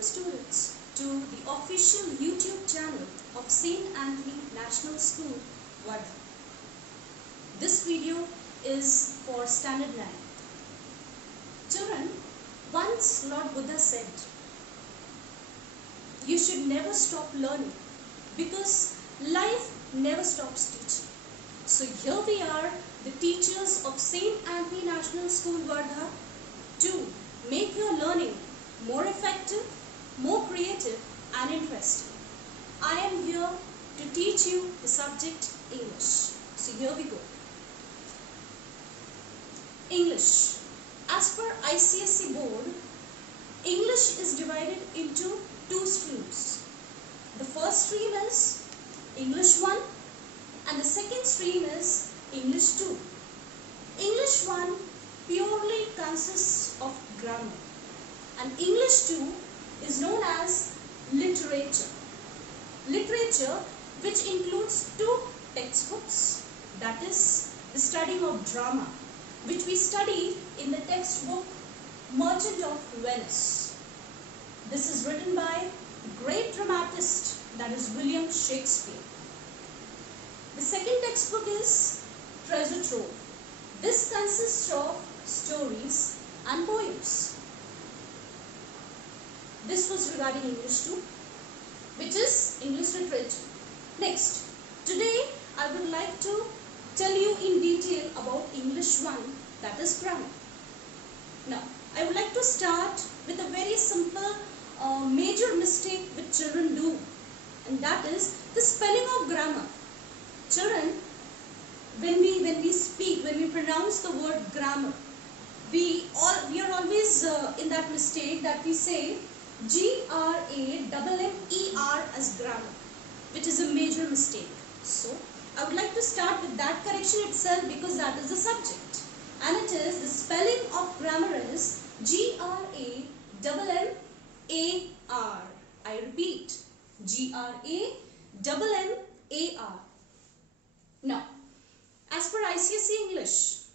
Welcome students to the official YouTube channel of St. Anthony National School, Wardha. This video is for Standard 9. Children, once Lord Buddha said, you should never stop learning because life never stops teaching. So here we are, the teachers of St. Anthony National School, Wardha, to make your learning more effective, more creative and interesting. I am here to teach you the subject English. So here we go. English. As per ICSE board, English is divided into two streams. The first stream is English 1 and the second stream is English 2. English 1 purely consists of grammar and English 2 is known as literature. Literature which includes two textbooks, that is the study of drama, which we study in the textbook Merchant of Venice. This is written by the great dramatist, that is William Shakespeare. The second textbook is Treasure Trove. This consists of stories and poems. This was regarding English 2, which is English literature. Next, today I would like to tell you in detail about English 1, that is grammar. Now, I would like to start with a very simple major mistake which children do, and that is the spelling of grammar. Children, when we speak, when we pronounce the word grammar, we are always in that mistake that we say G-R-A-M-M-E-R as grammar, which is a major mistake. So, I would like to start with that correction itself because that is the subject. And it is, the spelling of grammar is G-R-A-M-M-A-R. I repeat, G-R-A-M-M-A-R. Now, as per ICSE English,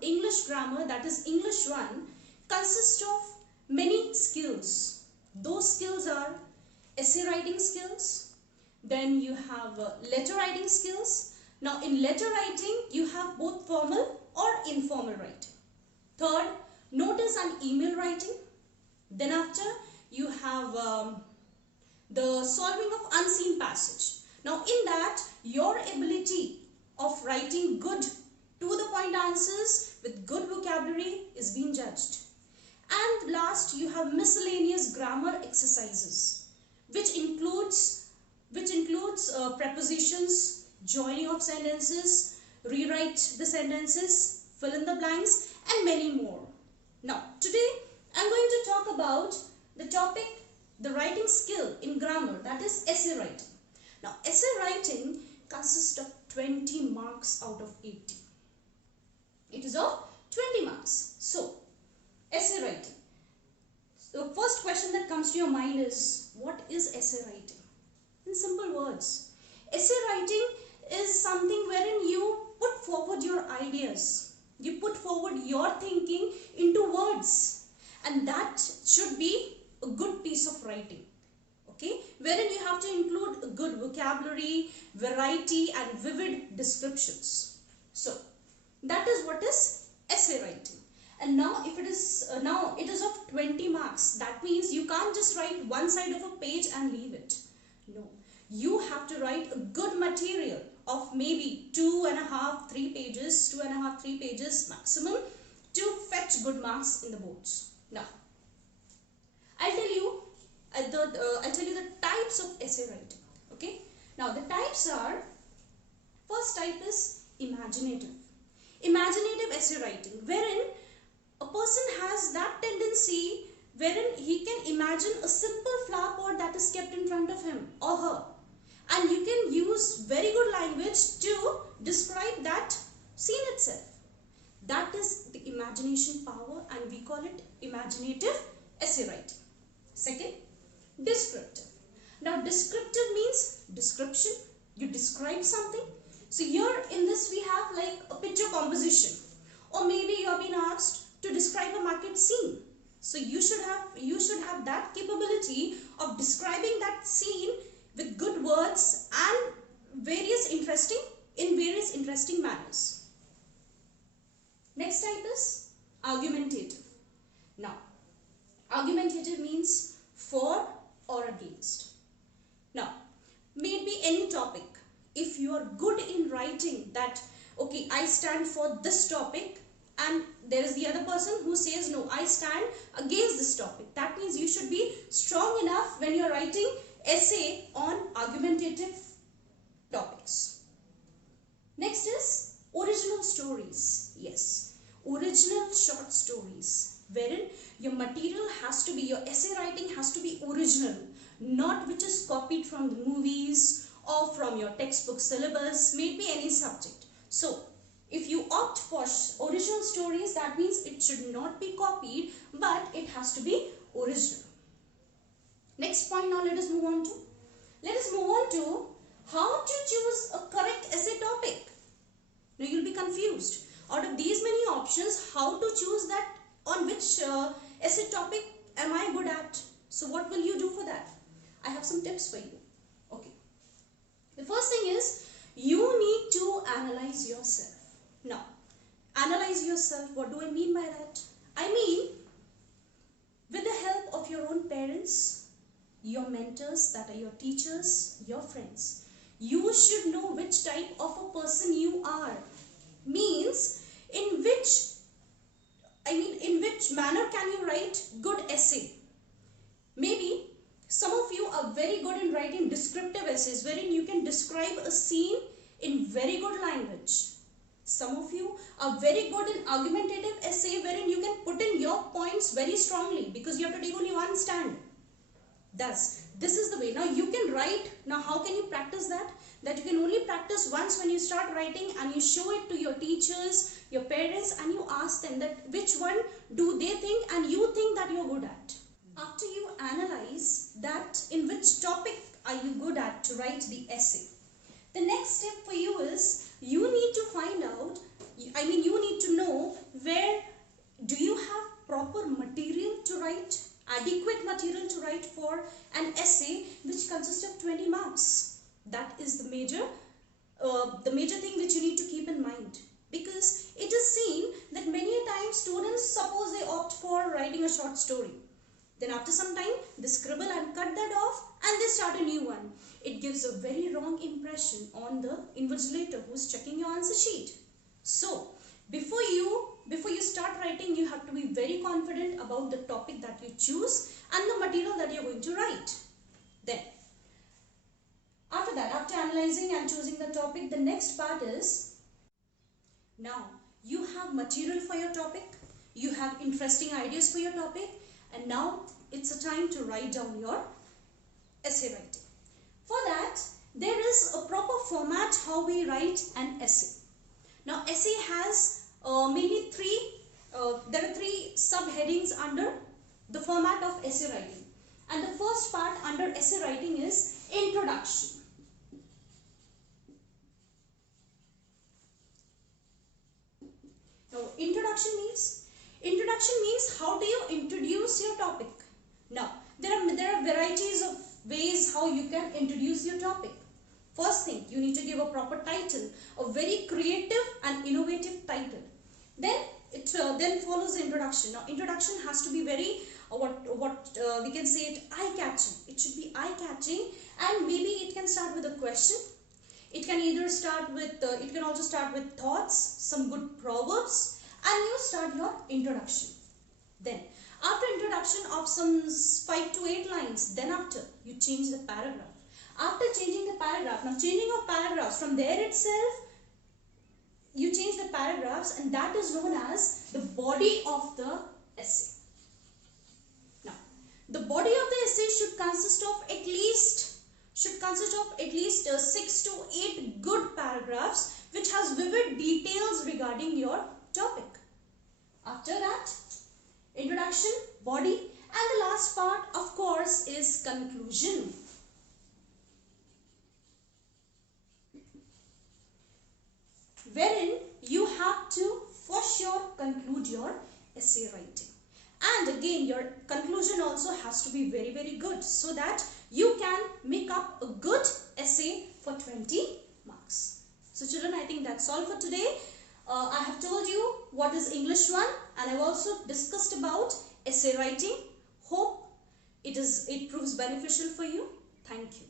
English grammar, that is English 1, consists of many skills. Those skills are essay writing skills, then you have letter writing skills. Now in letter writing, you have both formal or informal writing. Third, notice and email writing. Then after, you have the solving of unseen passage. Now in that, your ability of writing good to the point answers with good vocabulary is being judged. And last, you have miscellaneous grammar exercises, which includes prepositions, joining of sentences, rewrite the sentences, fill in the blanks, and many more. Now, today I'm going to talk about the topic, the writing skill in grammar, that is essay writing. Now, essay writing consists of 20 marks out of 80. It is of 20 marks. So, essay writing. So, the first question that comes to your mind is, what is essay writing? In simple words, essay writing is something wherein you put forward your ideas. You put forward your thinking into words. And that should be a good piece of writing. Okay? Wherein you have to include a good vocabulary, variety and vivid descriptions. So, that is what is essay writing. And now it is of 20 marks. That means you can't just write one side of a page and leave it. No. You have to write a good material of maybe 2.5, 3 pages maximum to fetch good marks in the boards. Now, I'll tell you the types of essay writing. Okay. Now, the types are, first type is imaginative. Imaginative essay writing, wherein a person has that tendency wherein he can imagine a simple flower pot that is kept in front of him or her. And you can use very good language to describe that scene itself. That is the imagination power and we call it imaginative essay writing. Second, descriptive. Now, descriptive means description. You describe something. So here in this we have like a picture composition, or maybe you have been asked to describe a market scene. So you should have that capability of describing that scene with good words and various interesting manners. Next type is argumentative. Now, argumentative means for or against. Now, may it be any topic. If you are good in writing that, okay, I stand for this topic, and there is the other person who says, no, I stand against this topic. That means you should be strong enough when you are writing essay on argumentative topics. Next is original stories. Yes, original short stories, wherein your material has to be, your essay writing has to be original, not which is copied from the movies or from your textbook syllabus, maybe any subject. So, if you opt for original stories, that means it should not be copied, but it has to be original. Next point now let us move on to. Let us move on to how to choose a correct essay topic. Now you'll be confused. Out of these many options, how to choose that, on which essay topic am I good at? So what will you do for that? I have some tips for you. Okay. The first thing is, you need to analyze yourself. Now, analyze yourself, what do I mean by that? I mean, with the help of your own parents, your mentors, that are your teachers, your friends, you should know which type of a person you are. Means, in which manner can you write good essay? Maybe some of you are very good in writing descriptive essays, wherein you can describe a scene in very good language. Some of you are very good in argumentative essay, wherein you can put in your points very strongly, because you have to take only one stand. Thus, this is the way. Now you can write. Now how can you practice that? That you can only practice once when you start writing, and you show it to your teachers, your parents, and you ask them that which one do they think and you think that you're good at. After you analyze that, in which topic are you good at to write the essay, the next step for you is, you need to find out, you need to know, where do you have proper material to write, adequate material to write for an essay which consists of 20 marks. That is the major thing which you need to keep in mind. Because it is seen that many times students, suppose they opt for writing a short story. Then after some time, they scribble and cut that off, and they start a new one. It gives a very wrong impression on the invigilator who is checking your answer sheet. So, before you start writing, you have to be very confident about the topic that you choose and the material that you are going to write. Then, after that, after analyzing and choosing the topic, the next part is, now you have material for your topic, you have interesting ideas for your topic, and now it's a time to write down your essay writing. For that, there is a proper format how we write an essay. Now, essay has mainly there are three subheadings under the format of essay writing. And the first part under essay writing is introduction. Now, introduction means how do you introduce your topic. Now, there are varieties of ways how you can introduce your topic. First thing, you need to give a proper title, a very creative and innovative title. Then then follows the introduction. Now, introduction has to be very we can say it eye-catching. It should be eye-catching, and maybe it can start with a question. It can either start with it can also start with thoughts, some good proverbs, and you start your introduction. Then, after introduction of some 5 to 8 lines, then after you change the paragraph. After changing the paragraph, now changing of paragraphs, from there itself you change the paragraphs, and that is known as the body of the essay. Now, the body of the essay should consist of at least 6 to 8 good paragraphs which has vivid details regarding your topic. After that, introduction, body, and the last part, of course, is conclusion. Wherein you have to for sure conclude your essay writing. And again, your conclusion also has to be very, very good, so that you can make up a good essay for 20 marks. So children, I think that's all for today. I have told you what is English 1, and I've also discussed about essay writing. Hope it proves beneficial for you. Thank you.